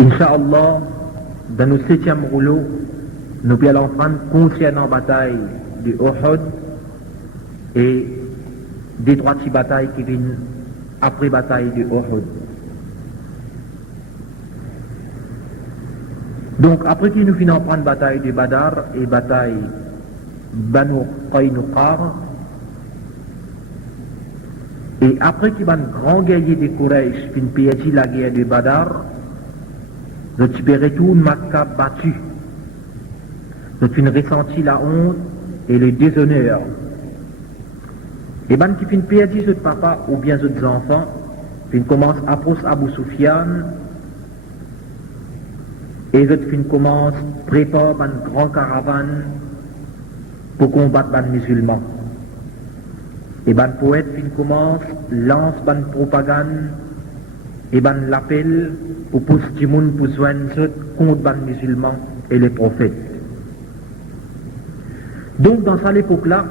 Inch'Allah, dans nos 7e rouleau, nous allons prendre concernant la bataille de Uhud et des 3 petites batailles qui viennent après la bataille de Uhud. Donc, après que nous finissons prendre la bataille de Badar et la bataille Banu Qaynuqar, et après qu'il y a un grand guerrier de Quraysh qui a perdu la guerre de Badar, nous avons retourné Makkah battu. Nous avons ressenti la honte et le déshonneur. Et ben qui ont perdu ce papa ou bien d'autres enfants, qui commencent à approcher Abu Sufyan, et ils commencent à préparer une grande caravane pour combattre les musulmans. Et ben poète commence lance une propagande et ben l'appel pour pousser du monde pour joindre contre les musulmans et les prophètes. Donc dans cette époque-là,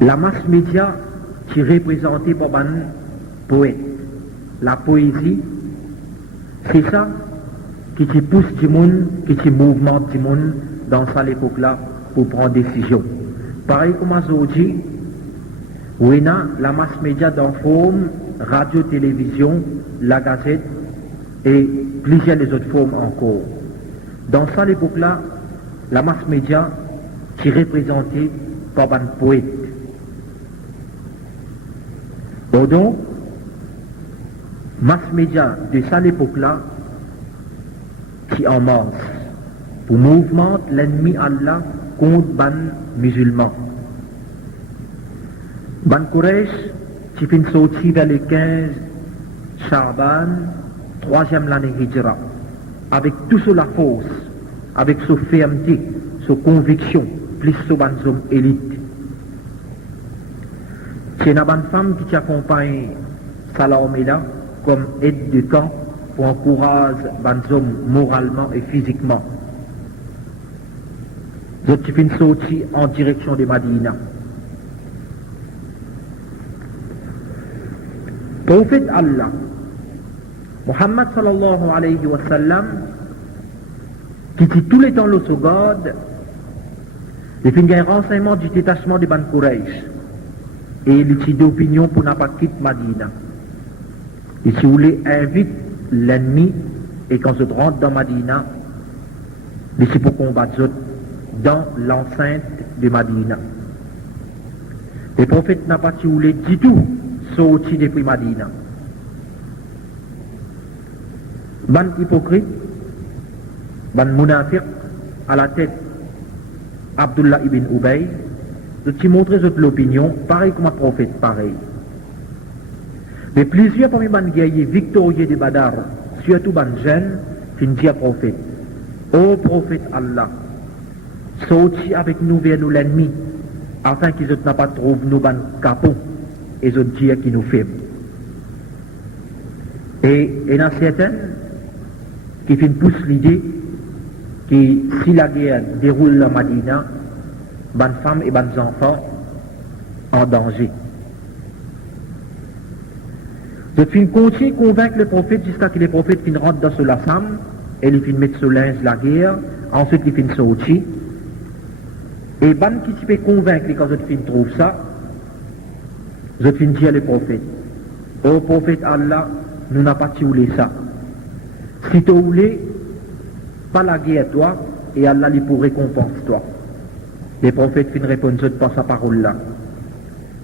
la masse média qui est représentée par les poètes, la poésie, c'est ça qui pousse du monde, qui mouvement du monde dans cette époque-là pour prendre des décisions. Pareil comme aujourd'hui, oui, la masse média d'informe, radio, télévision, la gazette et plusieurs des autres formes encore. Dans cette époque-là, la masse média qui est représentée par un poète. Donc, masse média de cette époque-là qui en masse pour mouvement l'ennemi Allah contre les musulmans. Ban Quraysh qui finit sorti vers les 15 Sha'ban, 3e l'année Hijra, avec tout sur la force, avec sa fermeté, sa conviction, plus sur les hommes élites. C'est une bonne femme qui accompagne l'armée là comme aide de camp pour encourager les hommes moralement et physiquement. Donc qui finit sorti en direction de Madina. Prophète Allah, Muhammad sallallahu alayhi wa sallam, qui dit tous les temps le sauvegarde, il fait un renseignement du détachement de Ban Quraysh et il dit d'opinion pour ne pas quitter Madina. Et si vous voulez, invite l'ennemi et quand je rentre dans Madina, c'est pour combattre dans l'enceinte de Madina. Le prophète n'a pas si vous voulez du tout sorti depuis Madina. Ban hypocrite, ban munafiq à la tête Abdullah ibn Ubay, qui montrait l'opinion, pareil comme un prophète, pareil. Mais plusieurs parmi les guerriers victorieux de Badar, surtout les jeunes, qui disent à prophète, ô prophète Allah, sortis avec nous vers nous l'ennemi, afin qu'ils n'aient pas trouvé nous ban capot et les autres qui nous fait. Et il y en a certains qui poussent l'idée que si la guerre déroule à Madina, les femmes et les enfants en danger. Je continue à convaincre le prophète jusqu'à ce que les prophètes rentrent dans ce lassam et ils mettent sur linge la guerre, ensuite ils sortir. Et ban qui peut convaincre quand je trouve ça, je dis à le prophète, ô prophète Allah, nous n'avons pas tué ça. Si tu voulais, pas la guerre toi, et Allah lui pour récompense toi. Les prophètes répondent par sa parole là.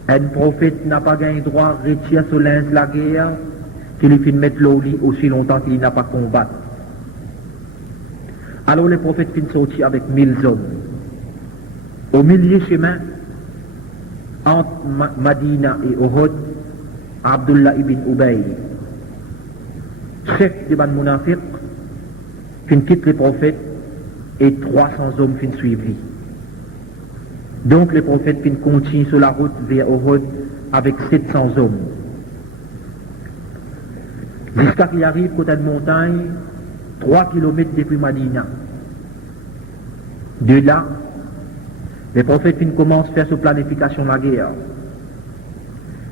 Un prophète n'a pas gagné droit à retirer sur linge la guerre, qu'il lui mettre l'eau aussi longtemps qu'il n'a pas combattu. Alors les prophètes sortis avec 1000 hommes. Au milieu chemin, entre Madina et Uhud, Abdullah ibn Ubay, chef de Ban Munafiq, quitte les prophètes et 300 hommes suivis. Donc les prophètes continuent sur la route vers Uhud avec 700 hommes. Jusqu'à qu'il arrive côté de montagne, 3 km depuis Madina. De là, les prophètes commencent à faire sa planification de la guerre.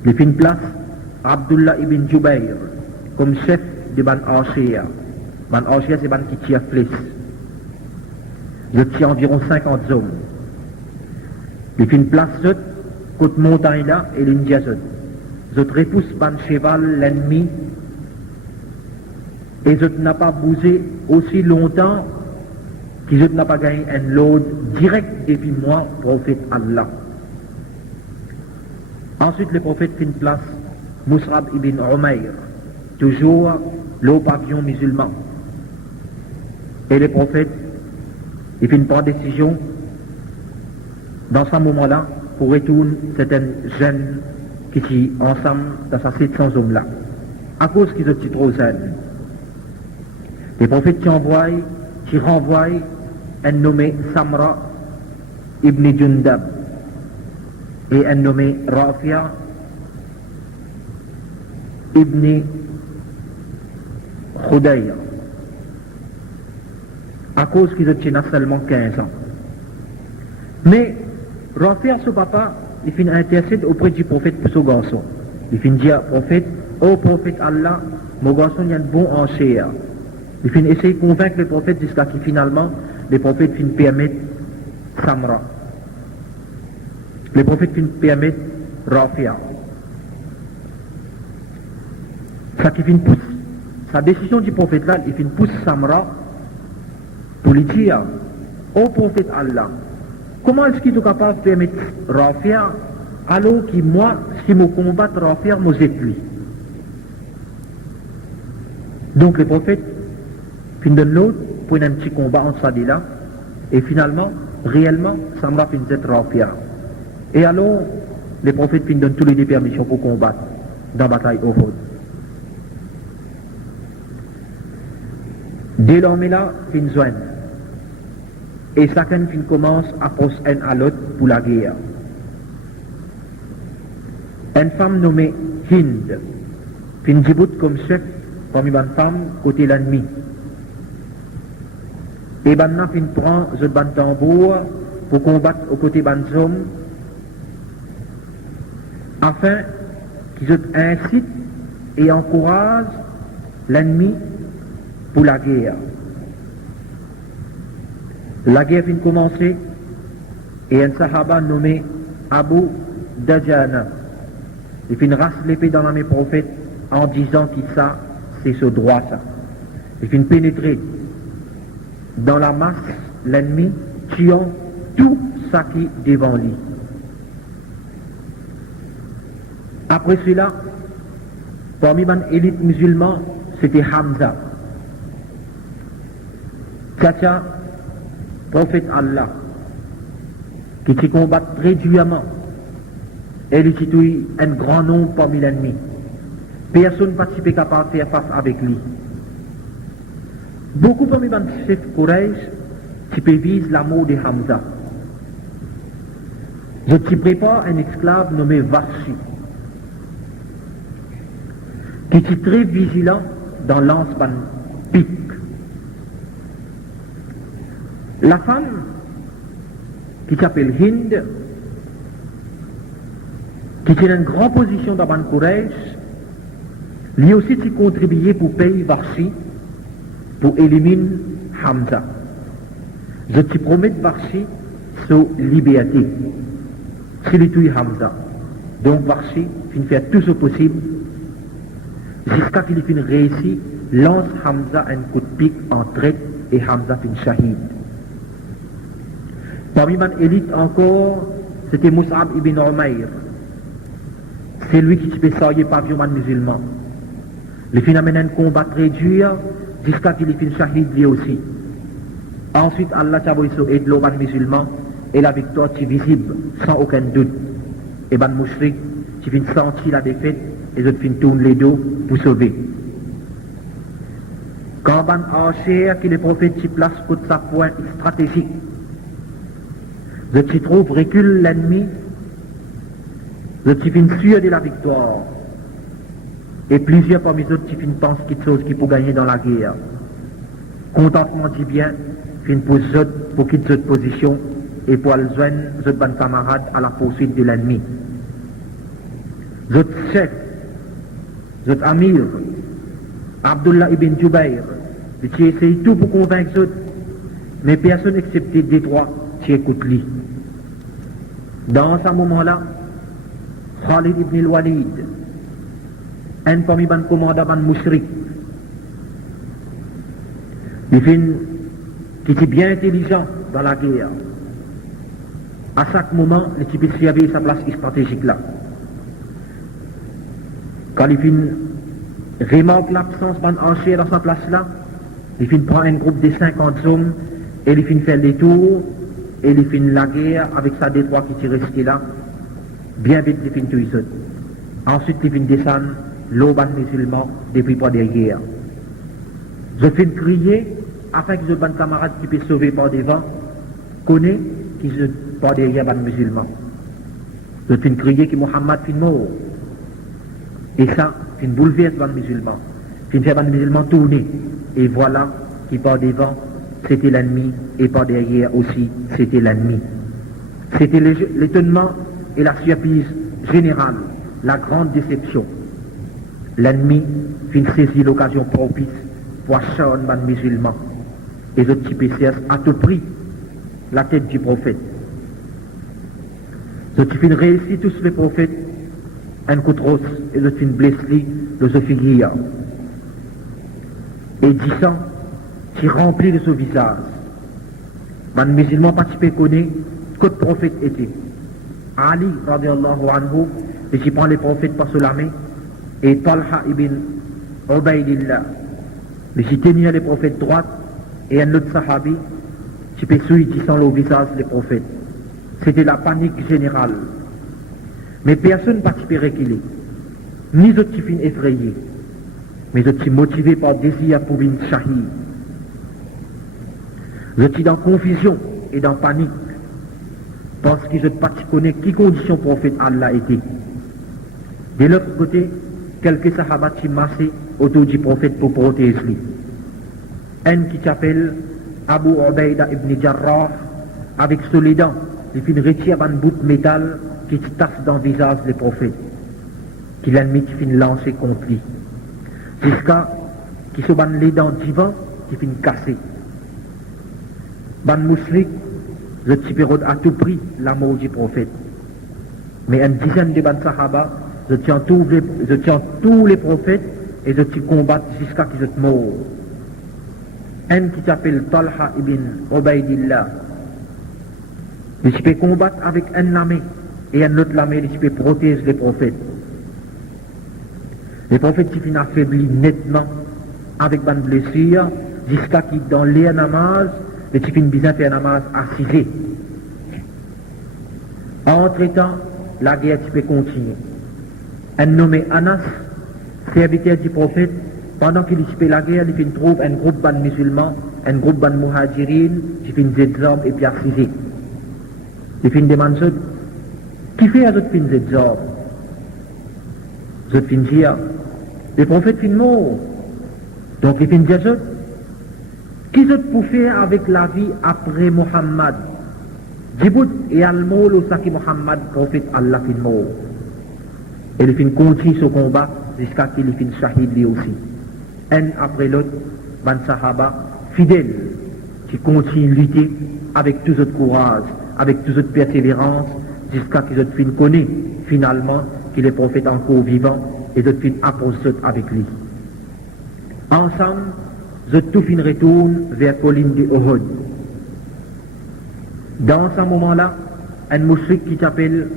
Les place Abdullah ibn Jubayr, comme chef de ban archer. Ban archer, c'est ban qui tire flèche. Je tire environ 50 hommes. Il fait une place côté montagne là et l'India je repousse ban cheval l'ennemi et je n'ai pas bougé aussi longtemps que je n'ai pas gagné un load direct depuis moi, prophète Allah. Ensuite, le prophète fait une place, Mus'ab ibn Umayr, toujours le pavillon musulman. Et le prophète, il fait une prendre décision dans ce moment-là pour retourner certaines jeunes qui sont ensemble dans ces 700 hommes-là, à cause qu'ils étaient trop jeunes. Les prophètes qui renvoient un nommé Samra ibn Jundab et un nommé Rafia ibn Khudayr, à cause qu'ils étaient seulement 15 ans. Mais Rafia, ce papa, il finit intercéder auprès du prophète pour ce garçon. Il finit dire au prophète, ô prophète Allah, mon garçon il a un bon enchère. Il finit essayer de convaincre le prophète jusqu'à ce que finalement, le prophète finit permettre Samra. Le prophète finit permettre Rafia. Ça qui finit pousse. Sa décision du prophète là, il finit pousse Samra pour lui dire, ô prophète Allah, comment est-ce qu'il est capable de permettre Rafia alors que moi, si je combat Rafia, je suis lui. Donc le prophète finit de l'autre pour un petit combat entre ça et là, et finalement, réellement, Samra finit d'être Rafia. Et alors, le prophète finit donne toutes les permissions pour combattre dans la bataille au Uhud. Dès l'homme là, finit joindre. Et chacun qui commence à poser un à l'autre pour la guerre. Une femme nommée Hind, qui débute comme chef parmi les femmes côté l'ennemi. Et maintenant, qui prend ce tambour pour combattre aux côtés des hommes, afin qu'ils incitent et encouragent l'ennemi pour la guerre. La guerre vient de commencer et un sahaba nommé Abu Dajana, il vient rasse l'épée dans la main prophète en disant que ça, c'est ce droit ça. Il vient pénétrer dans la masse l'ennemi, tuant tout ça qui est devant lui. Après cela, parmi les élites musulmans, c'était Hamza. Tchatcha, prophète Allah, qui se combat très durement, et il tue un grand nombre parmi l'ennemi. Personne n'a pas capable de faire face avec lui. Beaucoup parmi les chefs Quraysh, qui visent la mort de Hamza. Je te prépare un esclave nommé Varshi, qui est très vigilant dans l'anse pique. La femme, qui s'appelle Hind, qui tient une grande position dans Ban Quraysh, lui aussi s'y contribué pour payer Varshi, pour éliminer Hamza. Je te promets Varshi sur liberté, s'il tue Hamza. Donc Varshi finit faire tout ce possible, jusqu'à qu'il finisse réussi, lance Hamza un coup de pique en traite et Hamza finit shahid. Parmi les élites encore, c'était Mus'ab ibn Umayr. C'est lui qui se fait sailler par les musulmans. Il finit amener un combat très dur jusqu'à qu'il finisse shahid lui aussi. Ensuite, Allah t'a voulu aider les musulmans et la victoire est visible sans aucun doute. Et les mouchriks qui viennent sentir la défaite et ils viennent tourner les dos pour sauver. Quand ban archer qui le prophète s'y place pour sa point stratégique, je t'y trouve recule l'ennemi, je t'y viens sûr de la victoire. Et plusieurs parmi eux qui pensent quelque chose qui peut gagner dans la guerre. Contentement dit bien, fin pour eux pour quitter cette position et pour aller joindre leurs bons camarades à la poursuite de l'ennemi. Votre chef, votre amir, Abdullah ibn Jubayr, qui essaye tout pour convaincre les autres, mais personne excepté des trois qui écoute lui. Dans ce moment-là, Khalid ibn al-Walid, un parmi les commandants mouchrik, qui était bien intelligent dans la guerre. À chaque moment, le type avait sa place stratégique là. Quand il remarque l'absence d'un enchère dans sa place là, il prend un groupe de 50 hommes et il fait le tour et il fait la guerre avec sa détroit qui est resté là. Bien vite, il fait tout ça. Ensuite, il descend l'auban musulman depuis pas derrière. Je fais crier afin que ce bon camarade qui peut sauver par devant connaît qui se par derrière les musulmans. Je fais crier que Mohammed fait mort. Et ça, c'est une bouleverse les musulmans. C'est une fait les musulmans tourner. Et voilà qui par devant, c'était l'ennemi, et par derrière aussi, c'était l'ennemi. C'était l'étonnement et la surprise générale, la grande déception. L'ennemi fit saisir l'occasion propice pour acharner les musulmans. Et le petit PCS a tout pris la tête du prophète. Ce qui fin réussi tous les prophètes, un coup de rosse, et ce qui blessé de ce figure. Et disant, qui remplit de ce visage. Les musulmans participés connaissent que le prophète était. Ali, radiallahu anhu, et qui prend les prophètes par sous la main, et Talha ibn Ubaydillah, mais qui tenait les prophètes droites, et un autre sahabi, qui peut suivre qui sent le visage des prophètes. C'était la panique générale. Mais personne ne participait qu'il est. Ni ceux qui finissent effrayés, mais ceux qui motivés par désir pour une shahid. Ceux qui dans confusion et dans panique, parce qu'ils ne connaissent pas qui condition prophète Allah était. De l'autre côté, quelques sahabats qui marchaient autour du prophète pour protéger lui. Un qui s'appelle Abu Ubaida ibn Jarrah, avec ses dents, il fait retirer un bout de métal qui se tasse dans le visage des prophètes, qui l'ennemi qui finit lancer contre lui. Jusqu'à qui se ban les dents divin qui finit casser. Ban mouchrik, le typérode à tout prix la mort du prophète. Mais une dizaine de ban sahaba, je tiens tous les prophètes et je combattent jusqu'à qu'ils soient morts. Un qui s'appelle Talha ibn Ubaydillah, il peut combattre avec un lamé et un autre lamé, il peut protéger les prophètes. Les prophètes qui finissent affaiblis nettement avec une blessure jusqu'à qu'ils dans les namaz, les qui finissent bien faire un namaz assisé. Entre-temps, la guerre peut continuer. Un nommé Anas, serviteur du prophète, pendant qu'il fait la guerre, il trouve un groupe de musulmans, un groupe de muhajirin, qui fait des armes et puis assisé. Il fait demander qui fait à d'autres fins des armes? Je fin dire, les prophètes finissent morts. Donc il fin dire ça. Qui d'autre pour faire avec la vie après Muhammad? Djibout et Al-Molo, ça qui Muhammad, prophète Allah, fin mort. Et il fin continue ce combat jusqu'à qu'il fin shahid lui aussi. Un après l'autre, ban sahaba fidèles qui continuent de lutter avec tout notre courage, avec toute notre persévérance, jusqu'à qu'ils aient fin connaît finalement qu'il est prophète encore vivant et d'autres fin apôtres avec lui. Ensemble, je tout fin retourne vers colline de Uhud. Dans ce moment-là, un mouchrik qui s'appelle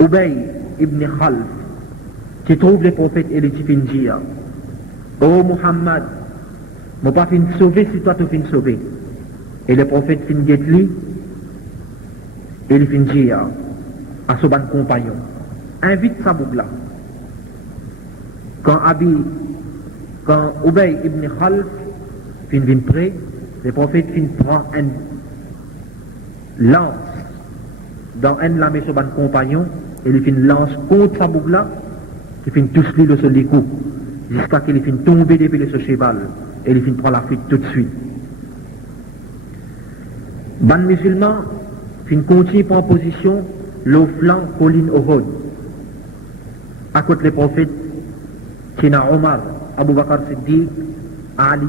Ubay ibn Khalf, qui trouve les prophètes et les fin dire, oh Muhammad, je ne pas fin sauver si toi tu fin sauver. Et le prophète fin get lui, et il fin dire à son bon compagnon, invite sa bougla. Quand Ubay ibn Khalf fin vient près, le prophète fin prend un lance dans un lame son bon compagnon, et il fin lance contre sa bougla, qui fin tous lui le sol des coups, jusqu'à qu'il fin tomber depuis ce cheval, et il fin prend la fuite tout de suite. Ban musulman fin continue en position, le flanc colline Uhud. À côté les prophètes, Tina Omar, Abu Bakr Siddiq, Ali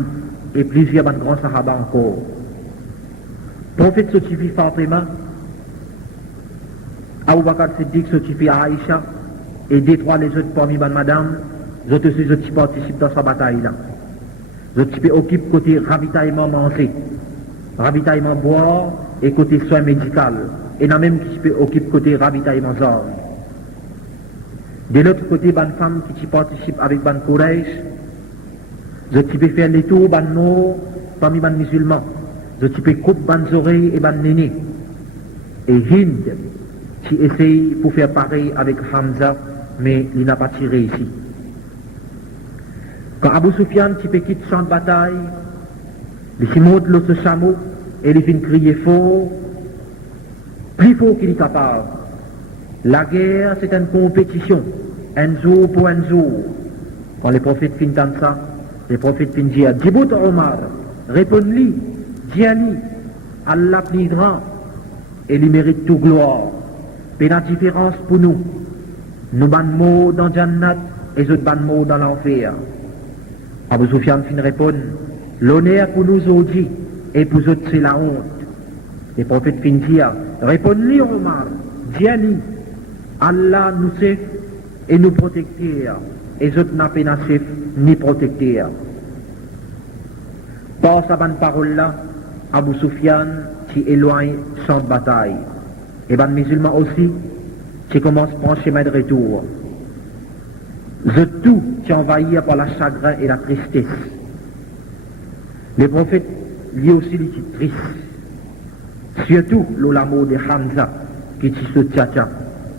et plusieurs grands sahaba encore. Prophète sotifi Fatima, Abu Bakr Siddiq sotifi Aïcha, et des trois les autres parmi madame, les autres aussi participent dans sa bataille là. Les autres occupent côté ravitaillement manger, ravitaillement boire et côté soins médical. Et n'a même qui occupe côté ravitaillement armes. De l'autre côté, ban femme qui participe avec ban courage, les autres faire les tours ban morts parmi ban musulmans. Les autres coupe ban oreilles et ban néné. Et Hind qui essaye pour faire pareil avec Hamza, mais il n'a pas tiré ici. Quand Abu Sufyan quitte le champ de bataille, il monte l'autre chameau et il vient crier fort, plus fort qu'il est capable. La guerre, c'est une compétition, un jour pour un jour. Quand les prophètes finissent ça, les prophètes finissent dire, Djibout Omar, réponds-lui, dis-lui, Allah plus grand, et il mérite toute gloire. Mais la différence pour nous, nous ban mots dans Jannat et nous ban mots dans l'enfer. Abu Sufyan fin répond, l'honneur pour nous aujourd'hui et pour nous c'est la honte. Les prophètes fin dire, réponds-lui Omar, dis-lui, Allah nous sait et nous protecteur, et nous n'a pas chef ni protecteur. Par sa bonne parole là, Abu Sufyan qui éloigne champ de bataille. Et les musulmans aussi qui commencent à prendre chemin de retour. The tout qui envahit par la chagrin et la tristesse. Les prophètes, lui aussi, ils sont tristes. Surtout l'amour de Hamza, qui est ce tchatcha,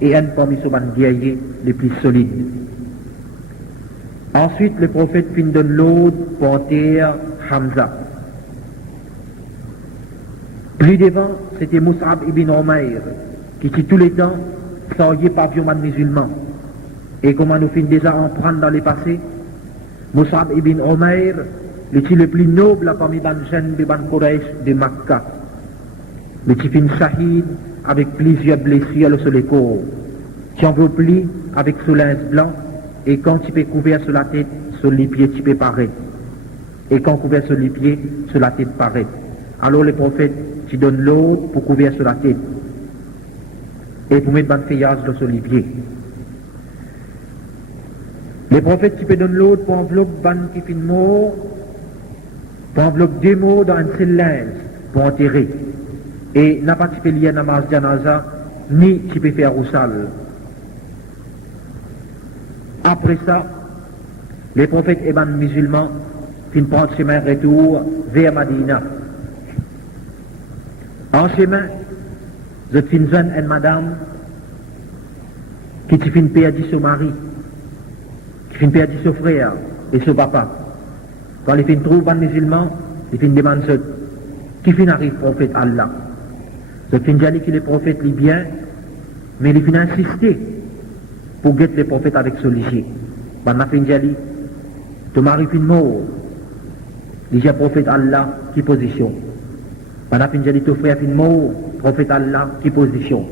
et un parmi ces guerriers les plus solides. Ensuite, les prophètes finissent de l'ordre pour enterrer Hamza. Plus devant, c'était Mus'ab ibn Umayr, qui tous les temps, sortait pavillon musulman. Et comme nous finissons déjà en prendre dans les passés, Mus'ab ibn Umayr, il est le plus noble parmi les jeunes de Ban Quraysh de Makkah. Il est fin shahid avec plusieurs blessures sur les corps, qui enveloppent avec ce linge blanc, et quand tu peux couvrir sur la tête, sur les pieds, tu peux parer. Et quand couvert sur les pieds, sur la tête parait. Alors les prophètes, tu donnes l'eau pour couvrir sur la tête. Et pour mettre un feuillage sur les pieds. Les prophètes, tu peux donner l'eau pour envelopper ban qui fait mort, pour envelopper deux mots dans un seul linge, pour enterrer. Et n'a pas tu peux lier namaz janaza, ni tu peux faire roussal. Après ça, les prophètes et les musulmans qui prennent le chemin retour vers Madina. En chemin, je suis une jeune et madame qui fin perdu son mari, qui fin perdu son frère et son papa. Quand ils fin trouvent un musulman, ils fin demandent qui fin arrive prophète Allah. Je fin dire que les prophètes libyens, mais ils fin insister pour guetter les prophètes avec ce ligier. Ben ma fin dire, ton mari fin mort, il y a prophète Allah qui position. Ben fin dire, ton frère fin mort, prophète Allah qui position.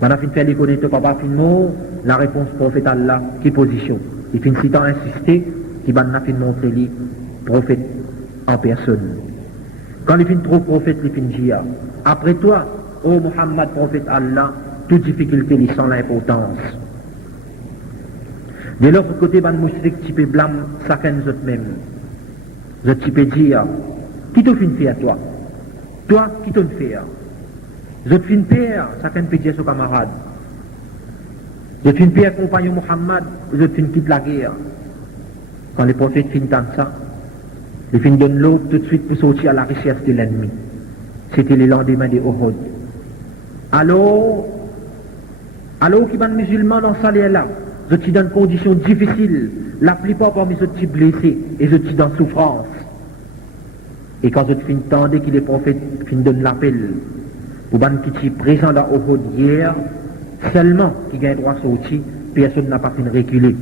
Ben fin faire les connaître papa fin mort, la réponse prophète Allah qui position. Il fin si tant insister, qui ben fin montrer lui prophète en personne. Quand il fin trop prophète, il fin dire, après toi, ô Muhammad prophète Allah, toute difficulté lui sans l'importance. De l'autre côté, ban mouchrik tu peux blâmer chacun de eux-mêmes. Tu peux dire, qui t'a fait à toi? Toi, qui t'a fait? Je te fais une paire, chacun peut dire son camarade. Je te fais une paire, compagnon Muhammad, je te fais quitte la guerre. Quand les prophètes finissent ça, ils finissent donner l'eau tout de suite pour sortir à la recherche de l'ennemi. C'était le lendemain de Uhud. Alors qui van musulmans dans ce là, je suis dans une condition difficile, la plupart parmi eux sont blessés et je suis dans souffrance. Et quand je finis tendre que les prophètes finissent donner l'appel, pour ban qui sont présents dans Uhud hier, seulement qui gagne droit sortir, personne n'a pas fini de reculer.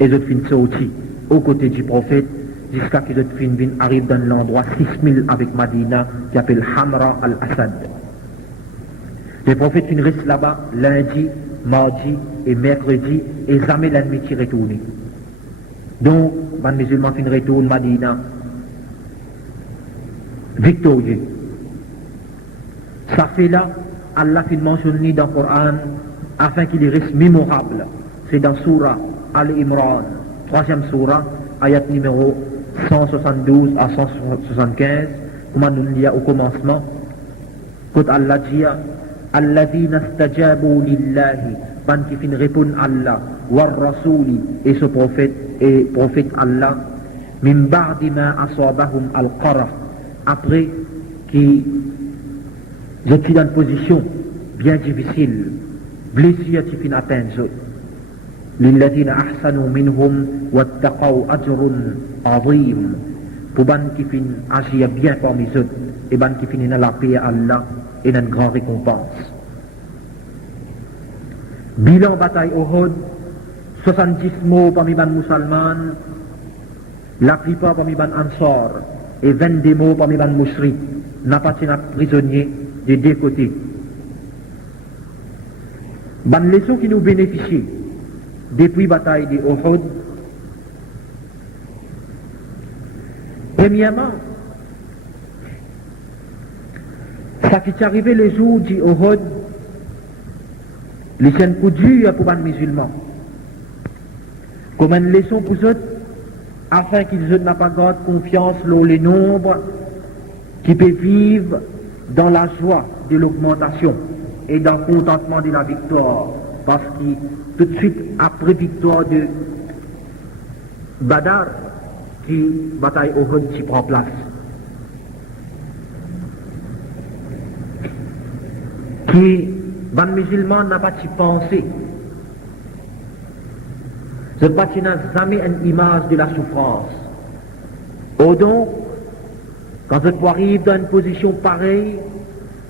Et je finis sortir aux côtés du prophète, jusqu'à ce que je finis arrive dans l'endroit 6000 avec Madina, qui s'appelle Hamra al-Assad. Les prophètes restent là-bas lundi mardi et mercredi, et jamais l'ennemi qui retourne. Donc, les musulmans fin retourne Madina, victorieux. Ça fait là, Allah fin mentionné dans le Coran, afin qu'il reste mémorable. C'est dans Surah Al-Imran, 3e Surah, ayat numéro 172 à 175, comme nous dit au commencement, quand Allah dit Alladhina stajabu lillahi, ban qui fin répondre Allah, war rasuli, et ce prophète Allah, min ba'di ma asabahum al-qara, après qui j'étais dans une position bien difficile, blessure qui fin atteindre. للذين أحسنوا منهم واتقوا أجر عظيم pour ban qui fin agir bien parmi eux et ban qui finit dans la paix à Allah et dans une grande récompense. Bilan bataille Uhud, 70 morts parmi ban musulmans, la plupart parmi ban ansar et 22 morts parmi ban mushrik, n'a pas été prisonniers des deux côtés. Ban leçon qui nous bénéficie depuis la bataille de Uhud, premièrement, ça qui est arrivé le jour de Uhud, les scènes coup dur pour les musulmans, comme une leçon pour eux, afin qu'ils n'aient pas gardé confiance dans les nombres qui peuvent vivre dans la joie de l'augmentation et dans le contentement de la victoire. Parce que tout de suite après victoire de Badar, qui bataille Uhud qui prend place. Qui, les musulmans n'a pas pensé. Ce bâti n'a jamais une image de la souffrance. Au donc, quand je arrive dans une position pareille,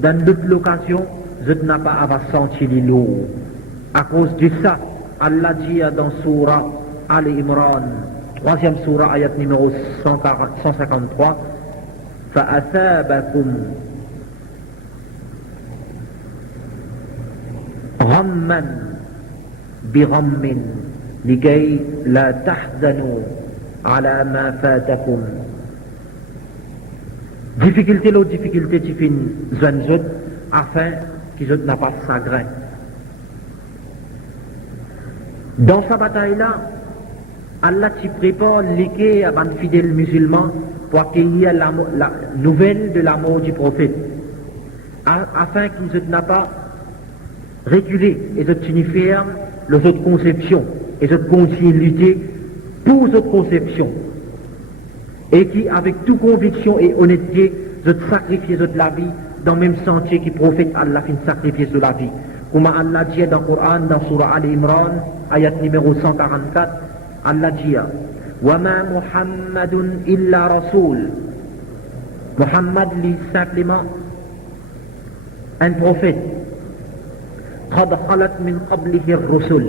dans d'autres occasions, je n'ai pas à sentir les lourds. À cause de ça, Allah dit dans Surah Al-Imran, 3e Surah, ayat numéro 153, فَأَثَابَكُمْ غَمًّا بِغَمٍّ لِكَيْ لَا تَحْزَنُوا عَلَى مَا فَاتَكُمْ. Difficulté, l'autre difficulté, tu fais une zone afin qu'ils n'aient pas de chagrin. Dans sa bataille-là, Allah t'y prépare l'équerre à un fidèle musulman pour accueillir la nouvelle de la mort du prophète, afin qu'ils n'aient pas reculé et de tenir ferme les autres conceptions et de continuer à lutter pour les autres conceptions. Et qui, avec toute conviction et honnêteté, de sacrifier de la vie dans le même sentier que le prophète Allah fait sacrifier de la vie. Comme Allah dit dans le Coran, dans Surah Al-Imran, ayat numéro 144, Allah dit وَمَا مُحَمَّدٌ إِلَّا رَسُولٌ. Muhammad lit simplement un prophète. قَدْ خَلَتْ مِنْ قَبْلِهِ الرُّسُلُ.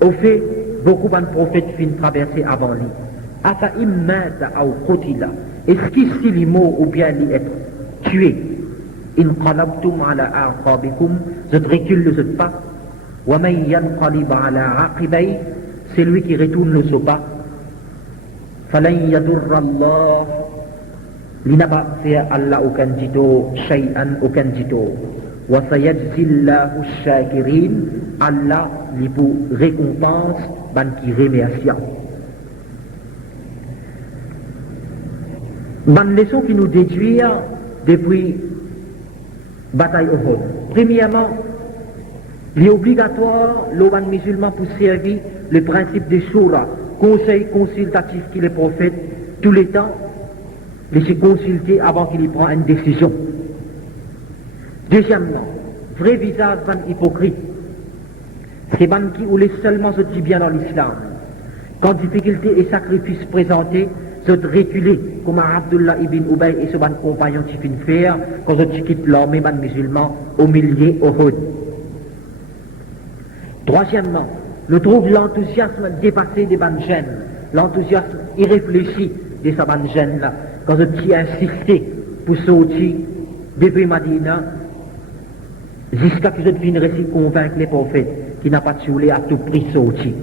Au fait, beaucoup de prophètes finissent traverser avant lui. أَفَإِمْ مَاتَ أَوْ قُتِلَ. Est-ce qu'ici les mots ou bien les être tués? إِنْ قَلَبْتُمْ عَلَى أَعْقَابِكُمْ. Je recule le pas. وَمَنْ يَنْقَلِبَ عَلَى عَقِبَيْهِ. C'est lui qui retourne le pas. فَلَنْ يَضُرَّ اللَّهُ. Il n'a pas fait Allah aucun dito, shay'an aucun dito. وَسَيَجْزِي اللَّهُ الشَّاكِرِينَ. Allah lui pour récompense, ban qui remercie. Ban leçon qui nous déduit depuis bataille Uhud. Premièrement, il est obligatoire, le musulman pour servir le principe des shura, conseil consultatif qu'il est prophète, tous les temps, laisser consulter avant qu'il y prenne une décision. Deuxièmement, vrai visage ban hypocrite. C'est ban qui ou les seulement se dit bien dans l'islam. Quand difficulté et sacrifice présentés, se reculer, comme Abdullah ibn Ubay et ce ban compagnon qui finit faire, quand je quitte l'armée ban musulman au milieu Uhud. Troisièmement, nous trouvons l'enthousiasme dépassé des ban jeunes, l'enthousiasme irréfléchi de ces ban jeunes-là, quand je t'y insisté pour sortir depuis Madina, jusqu'à ce qu'ils finissent de convaincre les prophètes qui n'a pas de à tout prix sorti.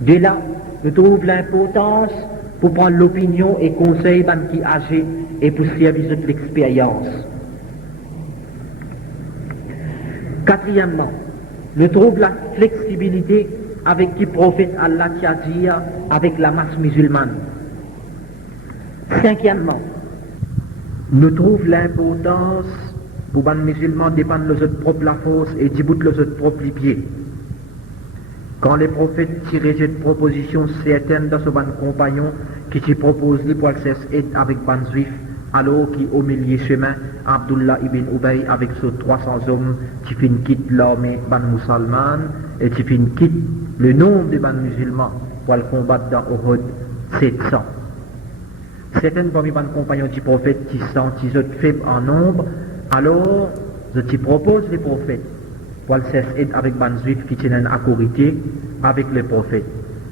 De là, nous trouvons l'importance pour prendre l'opinion et conseil qui âgé et pour servir de l'expérience. Quatrièmement, nous trouvons la flexibilité avec qui prophète Allah qui a dit avec la masse musulmane. Cinquièmement, nous trouvons l'importance pour les musulmans dépendre de leur propre la force et d'y leur propre pied. Quand les prophètes tiraient cette proposition certaine dans ce ban compagnon qui t'y propose pour le cesser avec ban juif, alors qu'au milieu chemin, Abdullah ibn Ubay avec ses 300 hommes qui fin quitte l'armée ban musulmane et qui fin quitte le nombre de ban musulmans pour le combattre dans Uhud, 700. Certaines parmi les compagnons du prophète qui sont faibles en nombre, alors je te propose les prophètes pour le cesser avec les juifs qui tiennent à corriger avec les prophètes.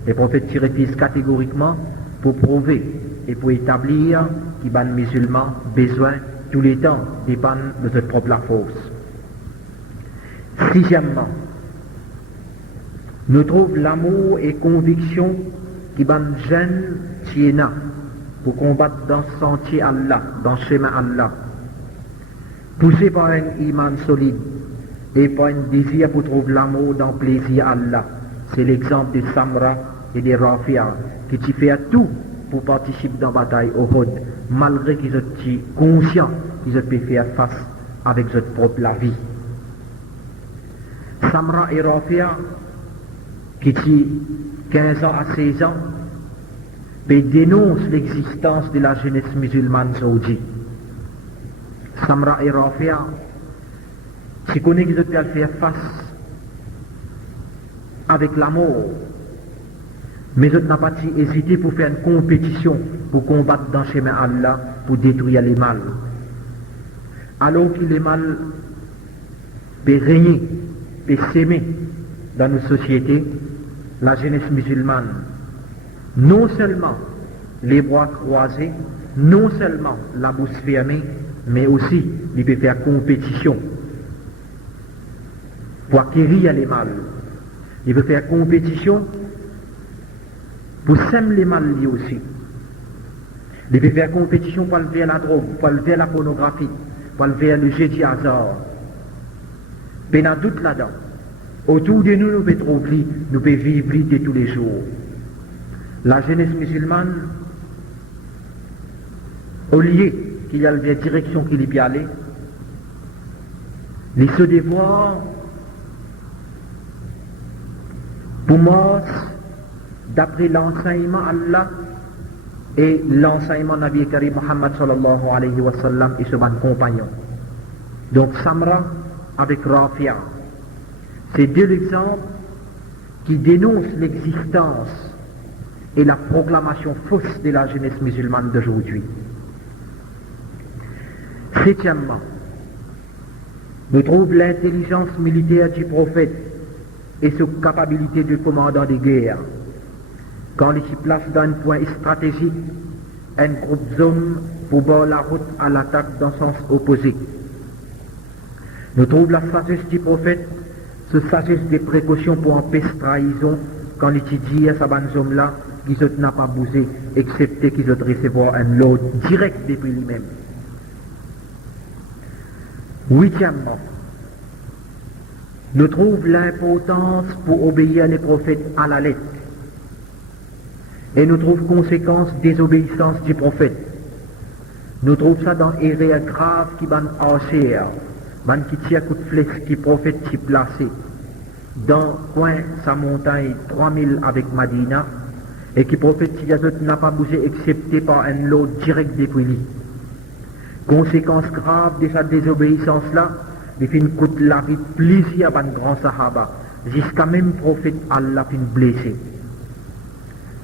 Les prophètes s'y refusent catégoriquement pour prouver et pour établir que les musulmans besoin tous les temps dépendent de leur propre force. Sixièmement, nous trouvons l'amour et conviction qui les jeunes tiennent pour combattre dans le sentier Allah, dans le chemin Allah, poussé par un iman solide et par un désir pour trouver l'amour dans le plaisir Allah. C'est l'exemple de Samra et de Rafia qui t'y fait tout pour participer dans la bataille au Uhud, malgré qu'ils soient conscients qu'ils peuvent faire face avec leur propre la vie. Samra et Rafia qui t'y 15 ans à 16 ans dénoncent l'existence de la jeunesse musulmane saoudite. Samra et Rafia, qui connaissent qu'ils peuvent faire face avec l'amour, mais ils n'ont pas hésité pour faire une compétition pour combattre dans le chemin Allah, pour détruire les mal. Alors que les mal peut régner, peut s'aimer dans nos sociétés, la jeunesse musulmane, non seulement les bras croisés, non seulement la bouche fermée, mais aussi il peut faire compétition pour acquérir les mal. Il veut faire compétition pour s'aimer les mal lui aussi. Il veut faire compétition pour lever la drogue, pour lever la pornographie, pour lever le jeu du hasard. Mais dans doute là-dedans, autour de nous, nous pouvons trouver, nous pouvons vivre de tous les jours. La jeunesse musulmane, au lieu qu'il y a la direction qu'il y peut aller, il se devoir pour moi, d'après l'enseignement Allah et l'enseignement Nabi Karim Muhammad sallallahu alayhi wa sallam et ses compagnons. Donc Samra avec Rafia, c'est deux exemples qui dénoncent l'existence et la proclamation fausse de la jeunesse musulmane d'aujourd'hui. Septièmement, nous trouvons l'intelligence militaire du prophète et sa capacité de commandant de guerre. Quand il se place dans un point stratégique, un groupe d'hommes pour barrer la route à l'attaque dans le sens opposé. Nous trouvons la sagesse du prophète, cette sagesse des précautions pour empêcher trahison, quand il dit à ces hommes-là qu'ils n'ont pas bougé, excepté qu'ils ont recevoir un lot direct depuis lui-même. Huitièmement, nous trouvons l'importance pour obéir les prophètes à la lettre. Et nous trouvons conséquence désobéissance du prophète. Nous trouvons ça dans l'erreur grave qui va archer, qui tire coup de flèche qui prophète qui placé dans coin sa montagne 3000 avec Madina et qui prophète qui n'a pas bougé excepté par un lot direct depuis lui. Conséquence grave de cette désobéissance-là, il fin coûte la vie de plusieurs grands sahaba, jusqu'à même prophète Allah fin blessé.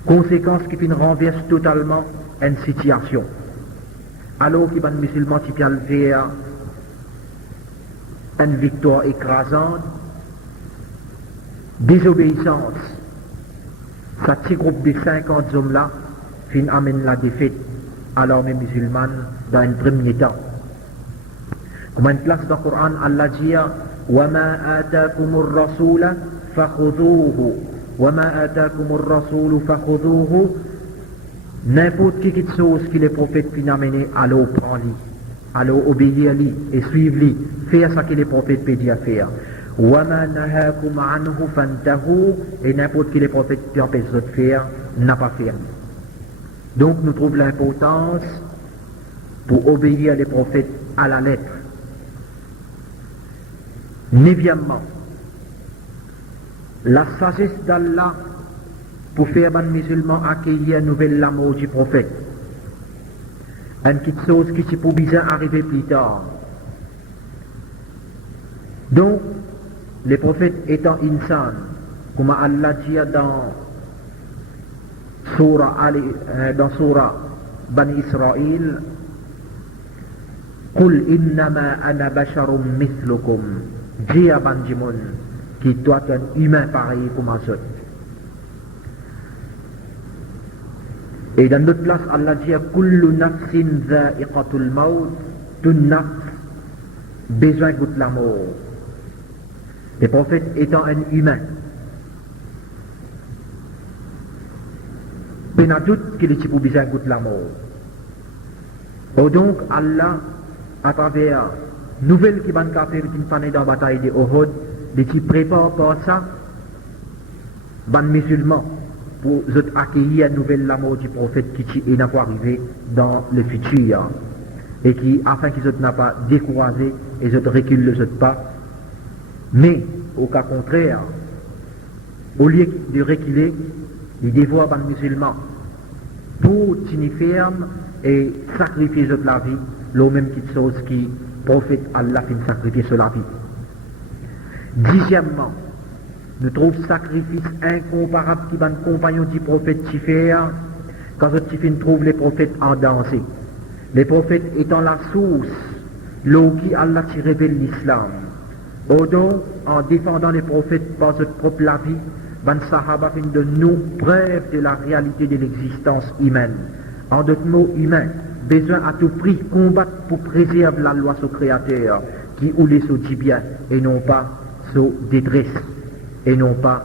Conséquence qui fin renverse totalement une situation. Alors qu'il y a un musulman qui peut vers une victoire écrasante, désobéissance, ce petit groupe de 50 hommes-là fin amène la défaite à l'armée musulmane dans un premier temps. Comme une place dans le Coran, Allah dit وَمَا آتَاكُمُ الرَّسُولَ فَخُذُوهُ وَمَا آتَاكُمُ الرَّسُولُ فَخُذُوهُ. N'importe quelle chose que les prophètes finissent amener, allons prendre-les, allons obéir-les et suivre-les, faire ce que les prophètes peuvent dire faire. وَمَا نَهَاكُمْ عَنْهُ فَانْتَهُوا. Et n'importe quel prophète qui empêche de faire, n'a pas fait. Donc nous trouvons l'importance pour obéir les prophètes à la lettre. Neuvièmement, la sagesse d'Allah pour faire les musulmans accueillir un nouvel amour du prophète. Une petite chose qui peut bien arriver plus tard. Donc, les prophètes étant insan, comme Allah dit dans Surah Bani Israël, قل إنما أنا بشر مثلكم. Dis à Banjimoun qui doit être un humain pareil comme un autre. Et dans d'autres places, Allah dit كل نفس ذائقة الموت. Toute nafs besoin de la mort. Les prophètes étant un humain, il n'y a doute qu'il est besoin de la mort. Et donc Allah, à travers nouvelle qui va nous faire une fanée dans la bataille de Uhud, qui prépare pour ça, les musulmans, pour accueillir un nouvel amour du prophète qui est arrivé dans le futur, et qui, afin qu'ils ne pas découragé et ne reculent le pas, mais au cas contraire, au lieu de reculer, ils dévoient les musulmans pour tenir ferme et sacrifier la vie, la même petite chose qui prophète Allah fait sacrifier sur la vie. Dixièmement, nous trouvons sacrifice incomparable qui va un compagnon du prophète qui fait quand nous trouvons les prophètes en danger. Les prophètes étant la source, l'eau qui Allah qui révèle l'islam. Donc, en défendant les prophètes par notre propre vie, Ban Sahaba fait de nous preuve de la réalité de l'existence humaine. En d'autres mots, humain, besoin à tout prix combattre pour préserver la loi sur Créateur, qui ou les dit bien, et non pas sur détresse, et non pas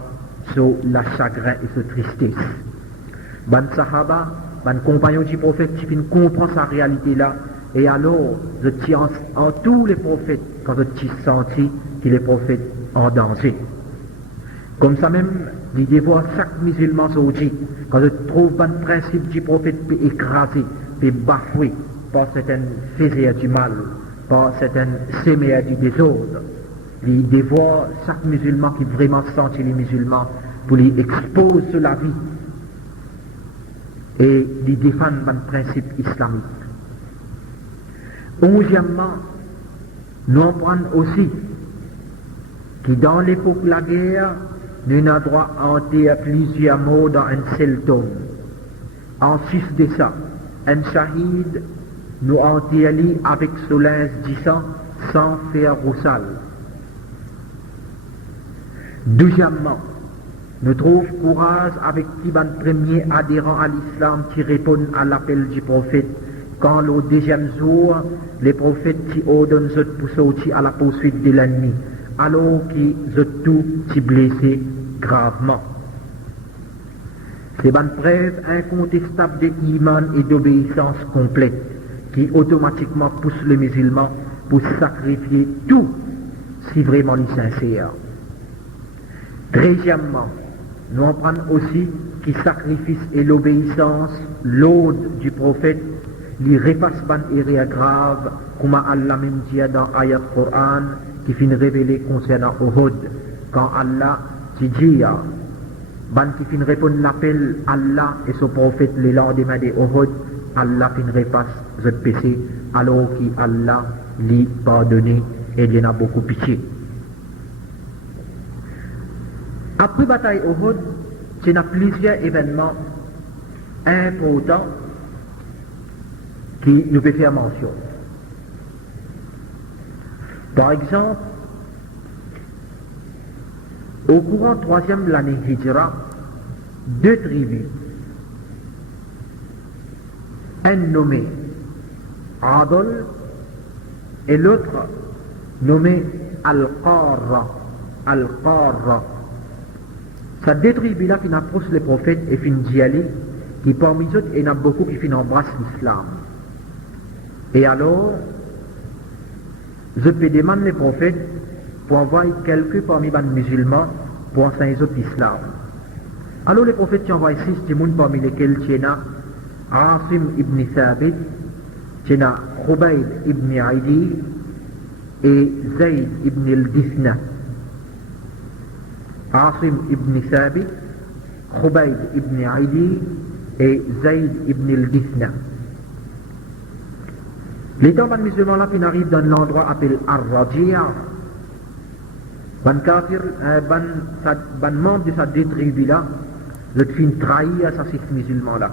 sur la chagrin et sur tristesse. Ban Sahaba, ban compagnon du prophète, qui comprend sa réalité là, et alors, je tiens en tous les prophètes, quand je senti que les prophètes en danger. Comme ça même, il dévoie chaque musulman aujourd'hui, quand je trouve un principe du prophète écrasé, puis bafoué par certaines faiseurs du mal, par certaines sémères du désordre. Il dévoie chaque musulman qui vraiment sent les musulmans pour les exposer sur la vie et les défendre un principe islamique. Onzièmement, nous apprenons aussi que dans l'époque de la guerre, nous avons droit à enterrer plusieurs mots dans un seul tome. En sus de ça, un shahid nous enterre avec son linge disant sans faire roussal. Deuxièmement, nous trouvons courage avec qui va le premier adhérent à l'islam qui répond à l'appel du prophète quand le deuxième jour, les prophètes qui ordonnent pour sortir à la poursuite de l'ennemi, alors qu'ils ont tout blessé gravement. C'est une preuve incontestable d'iman et d'obéissance complète qui automatiquement pousse les musulmans pour sacrifier tout si vraiment ils sont sincères. Treizièmement, nous apprenons aussi que le sacrifice et l'obéissance, l'ode du prophète, lui repasse une erreur grave, comme Allah même dit dans l'ayat Coran qui finit révélé concernant Uhud, quand Allah dit, qui finit répondre l'appel Allah et son prophète le lendemain de Uhud, Allah finit repasse ce péché, alors qu'Allah lui pardonné et il en a beaucoup pitié. Après la bataille Uhud, il y a plusieurs événements importants qui nous fait faire mention. Par exemple, au courant 3e de l'année Hijra, 2 tribus, un nommé Adol et l'autre nommé Al-Qarra. Al-Qarra. Ça détruit là qui approche les prophètes et fin d'y aller, qui parmi eux, il y en a beaucoup qui embrassent l'islam. Et alors, je peux demander les prophètes pour envoyer quelques parmi les musulmans pour enseigner l'islam. Alors les prophètes qui envoient 6 personnes parmi lesquels il y a Asim ibn Thabit, il y a Khubayb ibn Aidi et Zayd ibn al-Dithna. Asim ibn Thabit, Khubayb ibn Aidi et Zayd ibn al-Dithna. Les temps de musulmans là, ils arrivent dans l'endroit appelé Ar-Rajia. Ban kafir, ban membre de cette tribu là, je fin trahir à ces musulmans là.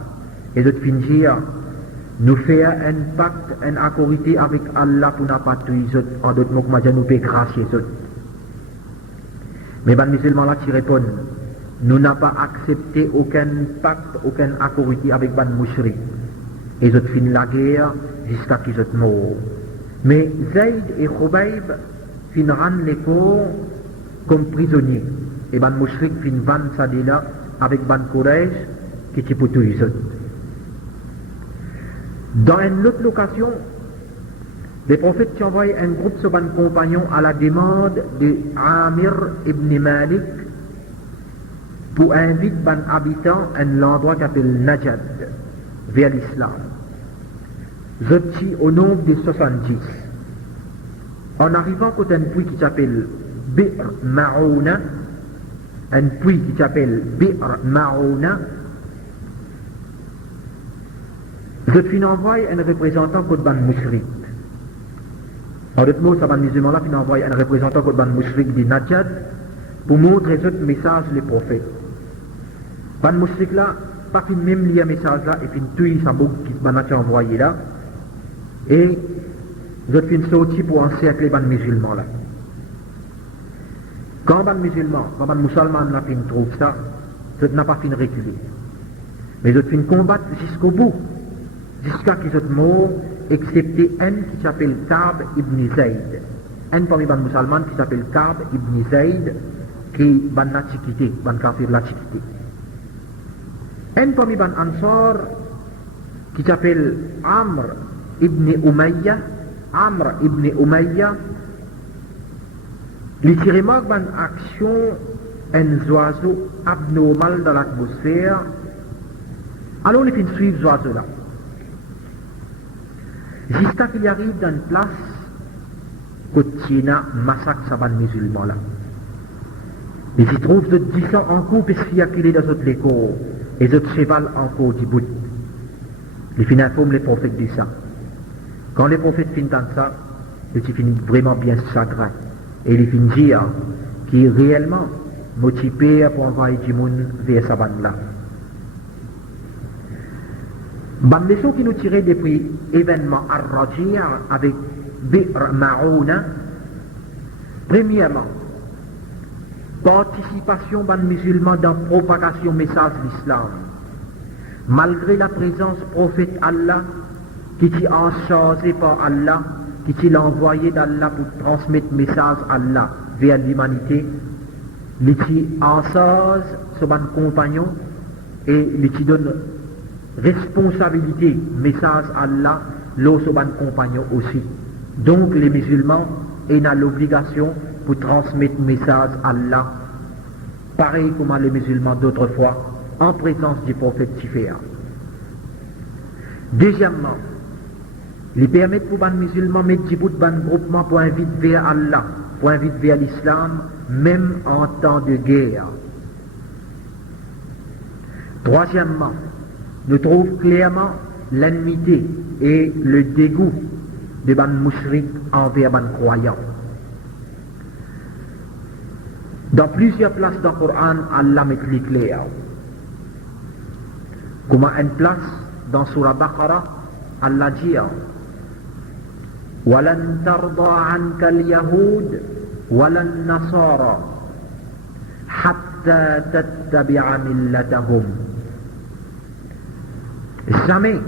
Et je fin dire, nous faire un pacte, un accord avec Allah pour ne pas tuer les autres, en d'autres mots, nous payer grâce les autres. Mais ban musulmans là qui répondent, nous n'avons pas accepté aucun pacte, aucun accord avec ban mouchri. Et je fin la guerre jusqu'à qu'ils soient morts. Mais Zayd et Khubayb finiront les corps comme prisonniers. Et ban mouchrik fin van sadila avec ban Quraysh qui était pour tous les autres. Dans une autre location, les prophètes qui envoient un groupe de ban compagnons à la demande de Amir ibn Malik pour inviter ban habitants à l'endroit qu'appelle Najad vers l'islam. Je suis au nombre de 70. En arrivant à un puits qui s'appelle Bi'r Ma'ouna, un puits qui s'appelle Bi'r Ma'ouna, je suis envoyé un représentant contre ban Mouchrik. En d'autres mots, ça ban musulman là, puis envoyé un représentant contre ban Mouchrik de Najad pour montrer ce message les prophètes. Ban Mouchrik là, pas fin même lire message là, et fin tuer sa boucle qui s'est envoyé là. Et je suis sorti pour encercler les musulmans là. Quand les musulmans, quand les musulmans là trouvent ça, je n'ai pas fini de reculer. Mais je suis combattre jusqu'au bout, jusqu'à qu'ils soient morts, excepté un qui s'appelle Ka'b ibn Zayd. Un parmi les musulmans qui s'appelle Ka'b ibn Zayd, qui ban la quitté, ban kafir la quitté. Un parmi les Ansar qui s'appelle Amr ibn Umayya, les remarque une action, un oiseau abnormal dans l'atmosphère, alors il fait suivre cet oiseau-là. Jusqu'à qu'il arrive dans une place, Kotina massacre sa bande musulman là. Et il trouve de 10 ans encore, puisqu'il y a qu'il est dans notre écho, et d'autres cheval encore du bout. Il finit informe les prophètes du sang. Quand les prophètes finissent dans ça, ils finissent vraiment bien chagrin. Et ils finissent dire qu'il est réellement motivé pour envoyer du monde vers sa bande-là. Bande leçon qui nous tirait depuis l'événement Ar-Rajia avec Bi'r Ma'ouna, premièrement, participation bande musulman dans la propagation message de l'islam. Malgré la présence prophète Allah, qui est enchargé par Allah, qui est envoyé d'Allah pour transmettre le message Allah vers l'humanité, il est en charge sur son compagnon et il donne responsabilité, message Allah, l'eau sur son compagnon aussi. Donc les musulmans ont l'obligation pour transmettre le message Allah, pareil comme les musulmans d'autrefois, en présence du prophète Tiféa. Deuxièmement, ils permettent pour les musulmans mettre du bout de groupement pour inviter vers Allah, pour inviter vers l'islam, même en temps de guerre. Troisièmement, nous trouvons clairement l'ennemité et le dégoût de ban mouchrik envers ban croyants. Dans plusieurs places dans le Coran, Allah met l'éclair. Comme une place dans Surah Baqarah, Allah dit وَلَنْ تَرْضَى عَنْكَ الْيَهُودِ وَلَا النَّصَارَى حَتَّى تَتَّبِعَ مِلَّتَهُمْ. Jamais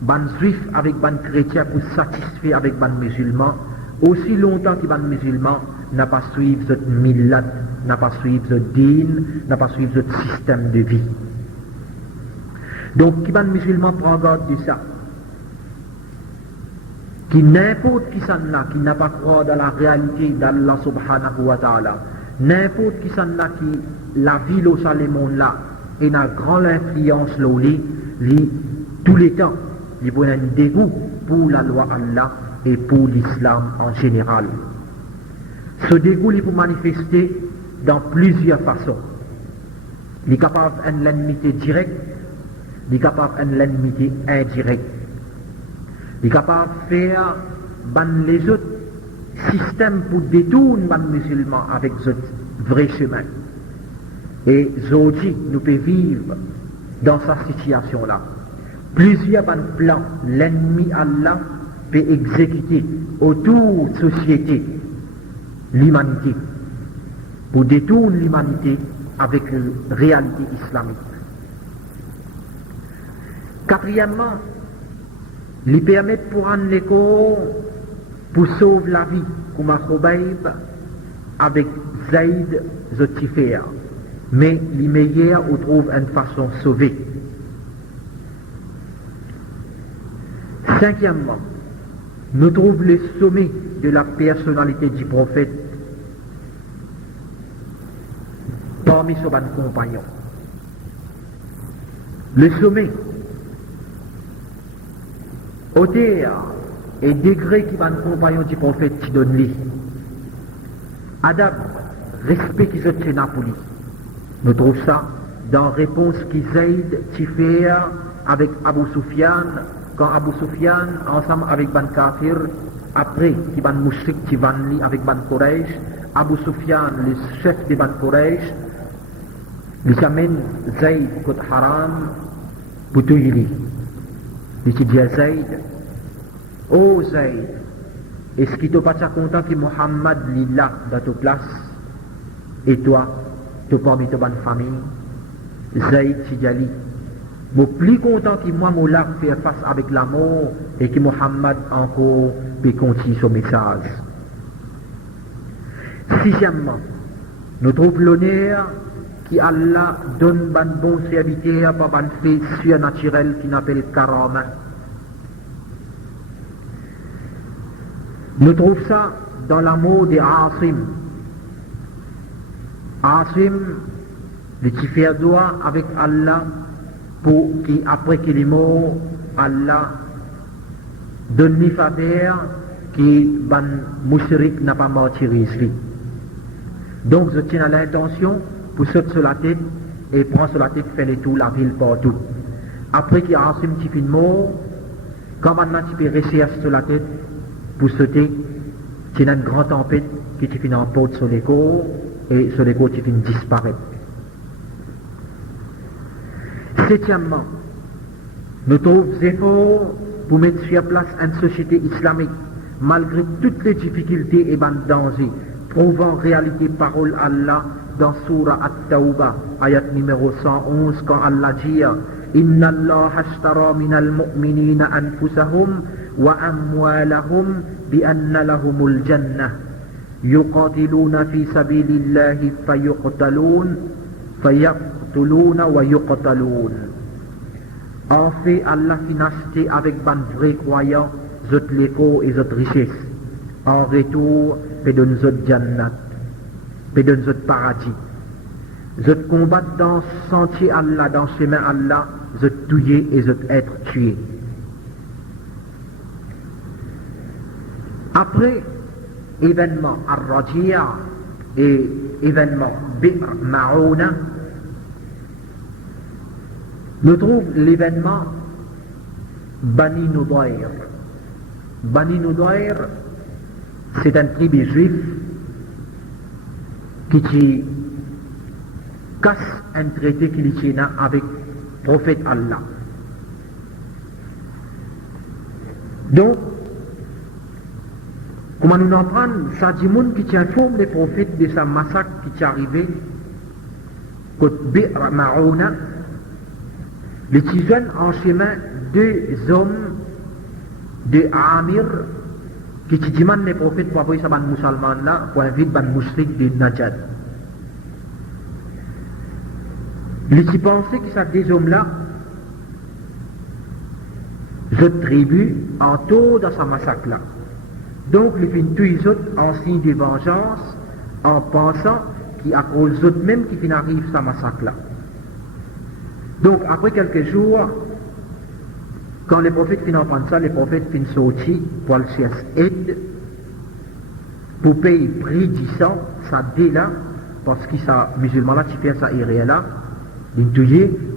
ban juif avec ban chrétien pour satisfaire avec ban musulman aussi longtemps qu'il y a des musulmans, n'a pas suivi ce millat, n'a pas suivi ce din, n'a pas suivi ce système de vie. Donc, qui va musulman prend garde de ça. Qui n'importe qui s'en a, qui n'a pas croire dans la réalité d'Allah subhanahu wa ta'ala, n'importe qui s'en a qui la vie au monde là, et n'a grande influence tous les temps, il y a un dégoût pour la loi Allah et pour l'islam en général. Ce dégoût il peut manifester dans plusieurs façons. Il est capable d'une l'ennemité directe, il est capable d'une l'ennemité indirecte. Il est capable de faire les autres systèmes pour détourner les musulmans avec ce vrai chemin. Et aujourd'hui, nous pouvons vivre dans cette situation-là. Plusieurs plans, l'ennemi Allah peut exécuter autour de la société, l'humanité, pour détourner l'humanité avec la réalité islamique. Quatrièmement, lui permettre pour un écho pour sauver la vie, comme à Khubayb, avec Zayd Zotiféa. Mais les meilleurs on trouve une façon de sauver. Cinquièmement, nous trouvons le sommet de la personnalité du prophète parmi ses compagnons. Le sommet, hauteur et degré qui va un compagnon du prophète qui donne lui. Adam, respect qui se tient pour lui. Nous trouvons ça dans la réponse qui Zayd fait avec Abu Sufyan, quand Abu Sufyan, ensemble avec Ban Kafir, après qui Ban Mouchrik qui va avec Ban Quraysh, Abu Sufyan, le chef de Ban Quraysh, lui amène Zayd côté Haram pour tout lui. Il dit à Zayd, oh Zayd, est-ce qu'il t'a pas content que Muhammad est là dans ta place et toi, tu parmi ta bonne famille? Zayd Tidjali, je suis plus content que moi, Moula, faire face avec la mort et que Muhammad encore peut continuer son message. Sixièmement, nous trouvons l'honneur qu'Allah donne un bon serviteur par un fait surnaturel qui s'appelle Karama. Nous trouvons ça dans l'amour de Asim. Asim, le qui fait droit avec Allah pour qui, après qu'il est mort, Allah donne lui faveur qui ban mouchrik n'a pas martyrisé. Donc je tiens à l'intention pour sauter sur la tête et prendre sur la tête, faire les tours, la ville partout. Après qu'il y a Asim qui finit mort, quand maintenant tu peux rester sur la tête pour sauter, tu as une grande tempête qui te finit en porte sur les corps et sur les corps tu finis disparaître. Septièmement, nous trouvons efforts pour mettre sur place une société islamique, malgré toutes les difficultés et les dangers, prouvant réalité parole Allah dans Surah At-Tawbah, ayat numéro 111, quand Allah dit Inna Allah ashtara min al-mu'minina anfusahum wa amwalahum bi anna lahumul jannah yuqatiluna fi sabilillahi fayuqtalun wa yuqtalun. En fait, Allah finit acheté avec ban vrais croyants, zot l'écho et zot richesse. En retour, peut donner zot jannat, peut donner zot paradis. Zot combattre dans le sentier Allah, dans le chemin Allah, zot tuer et zot être tué. Après événement Ar-Rajia et événement Bi'r Ma'ouna, nous trouvons l'événement Bani Nudayr. Bani Nudayr, c'est un tribu juif qui casse un traité qu'il tient avec le prophète Allah. Donc, comment nous en prendre, ça dit monde qui tient forme des prophètes de sa massacre qui est arrivé, côté Bi'r Ma'ouna, les petits jeunes en chemin, deux hommes de Amir qui demande les prophètes pour envoyer ça ban musulman là, pour inviter ban mushrik de Najad. Les qui pensaient que ça des hommes là, je tribu en taux dans sa massacre là. Donc les fin tous les autres en signe de vengeance, en pensant qu'à cause d'autres même qui fin arrive sa massacre là. Donc après quelques jours, quand les prophètes finissent prendre ça, les prophètes finissent sortir pour le chercher aide, pour payer prix du sang, ça dé là, parce que ça, musulman là, qui fait ça irréel là,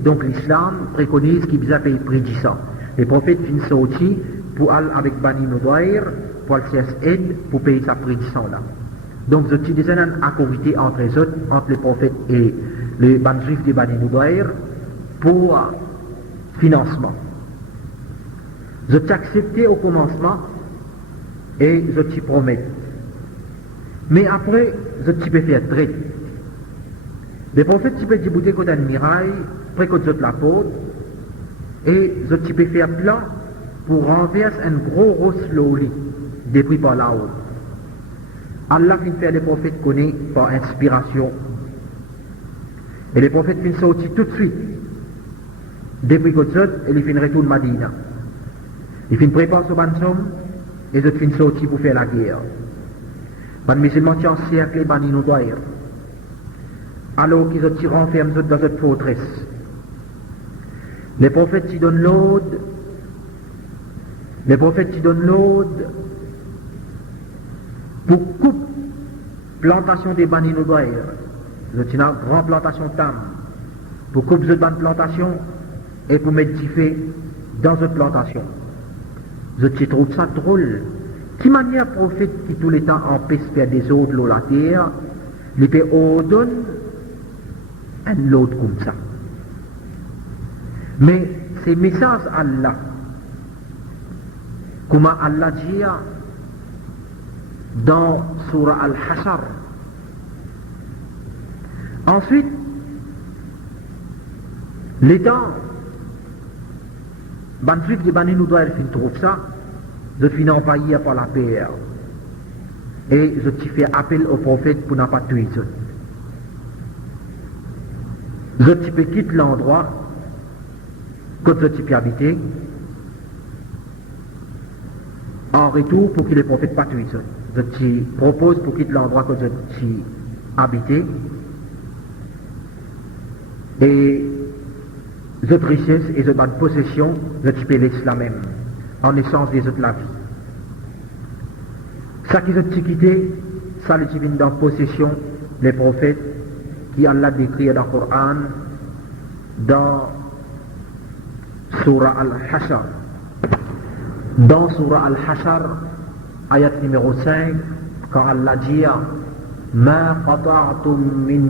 donc l'islam préconise qu'il a payé prix du sang. Les prophètes finissent sortir pour aller avec Bani Noudair, pour le chercher aide, pour payer sa prix du sang là. Donc, je dis une accordité entre les autres, entre les prophètes et les Bani juifs de Bani Noudair, pour financement. Je t'ai accepté au commencement et je t'y promets. Mais après, je t'y peux faire traiter. Les prophètes t'y peux débouter côté un mirail, près côté la faute, et je t'y peux faire plan pour renverser un gros rosloli depuis par là-haut. Allah finit faire les prophètes connaître par inspiration. Et les prophètes finissent sortir tout de suite. Depuis côté et ils finissent retourner Madina. Ils finissent préparer ce bansom et ils finissent sortir pour faire la guerre. Les musulmans qui encerclent les Bani Noudair. Alors qu'ils ont renfermés dans cette forteresse. Les prophètes qui donnent l'ordre. Les prophètes qui donnent l'ordre pour couper plantation des Bani Noudair. C'est une grande plantation tam. Pour couper cette plantation et pour mettre du feu dans cette plantation. Je trouve ça drôle. Qui manière prophète qui tous les temps empêche faire des eaux de l'eau la terre, les pays ordonne un autre comme ça. Mais ces messages Allah, comme Allah dit dans Surah Al-Hashar. Ensuite, les temps, ban juif de Bani Noudair trouve ça, je finis envahi par la paix. Et je t'y fais appel au prophète pour ne pas tuer. Je t'y fais quitter l'endroit que je t'y fais habiter en retour pour que les prophètes ne pas tuer. Je t'y propose pour quitter l'endroit que je t'y habité et je richesse et je bonne possession, je t'y fais l'islam même. En essence des autres la vie. Ça qui est quitté, ça les divine dans possession les prophètes qui Allah décrit dans le Coran, dans Surah Al-Hashar. Dans Surah Al-Hashar, ayat numéro 5, quand Allah dit Ma qata'tum min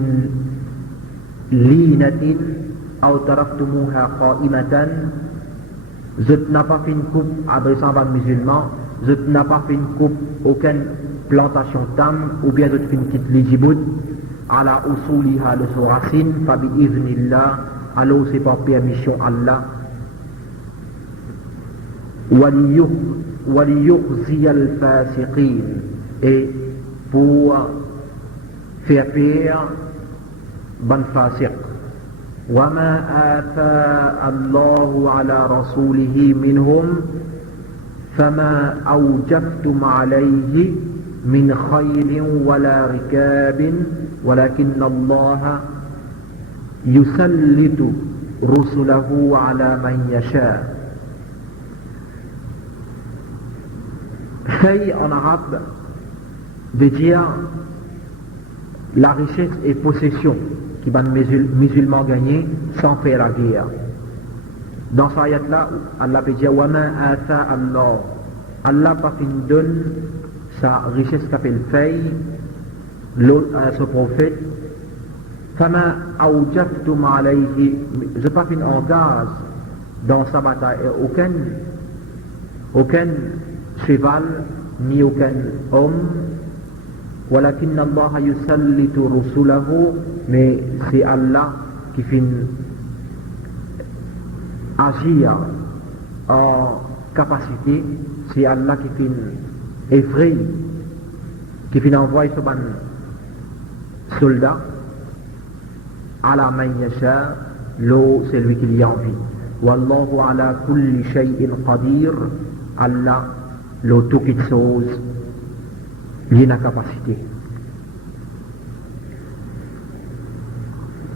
linatin aw taraktumuha qa'imatan. Je n'ai pas fait une coupe adressant à les musulmans, je n'ai pas fait une coupe aucune plantation tam, ou bien je fais une petite lijibout, ala usuliha de son racine, fabi iznillah, alors c'est par permission Allah, waliyukhzi al-fasiqin, et pour faire peur, ban fasiq. وما آفاء الله على رسوله منهم فما أوجفتم عليه من خيل ولا ركاب ولكن الله يسلط رسله على من يشاء. Fay en arabe veut dire la richesse et possession qui va musulmans gagner sans faire la guerre. Dans ce ayat-là, Allah peut dire Wa ma ata Allah. Allah pas fin donne sa richesse qu'appelle fay à ce prophète. Fama awjaftum alayhi. Je pas fin engage dans sa bataille aucun cheval ni aucun homme. ولكن الله يسلط رسله, mais c'est Allah qui fait agir en capacité, c'est Allah qui fait effrayé, qui finit envoyer ce ban soldat, à la main yasha, l'eau c'est lui qui y a envie. Wallahu ala kulli shay'in qadir, Allah, l'eau tout qui chose, il y a capacité.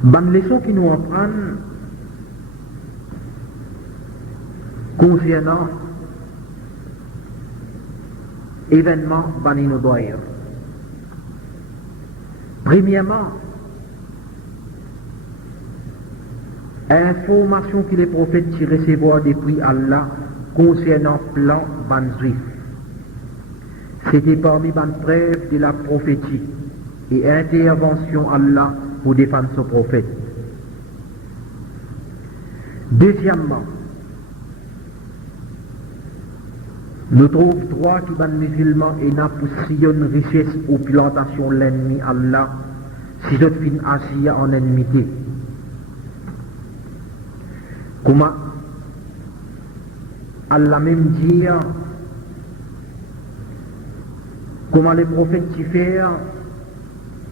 Bonne leçon qui nous apprennent concernant événements Bani Nudayr. Premièrement, information que les prophètes qui recevoir depuis Allah concernant plan ban juif. C'était parmi ban preuves de la prophétie et intervention Allah pour défendre son prophète. Deuxièmement, nous trouvons droit qui ban musulman et n'a pour sillonne richesse ou plantation l'ennemi Allah si je fin agir en ennemité. Comment Allah même dit comment les prophètes s'y font